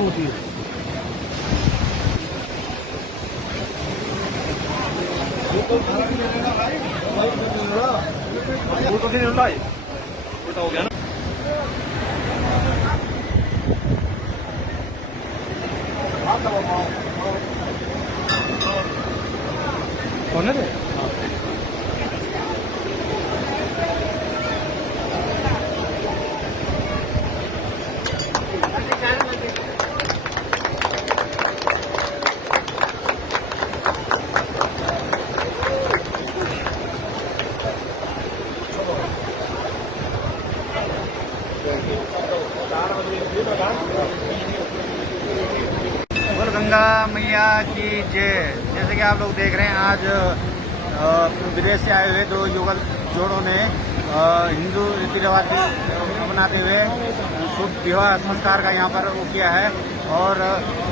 होती है वो तो नहीं उल्टा हो गया ना। कौन है रे? बोल गंगा मैया की जय। जैसे कि आप लोग देख रहे हैं, आज विदेश से आए हुए दो युगल जोड़ों ने हिंदू रीति रिवाज अपनाते हुए शुभ विवाह संस्कार का यहाँ पर वो किया है और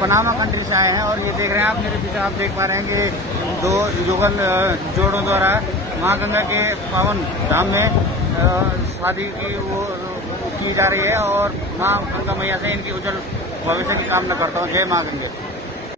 पनामा कंट्री से आए हैं। और ये देख रहे हैं आप, मेरे पीछे आप देख पा रहे हैं कि दो युगल जोड़ों द्वारा माँ गंगा के पावन धाम में शादी की वो की जा रही है और माँ गंगा मैया से इनकी उज्जवल भविष्य की कामना करता हूँ। जय माँ गंगे।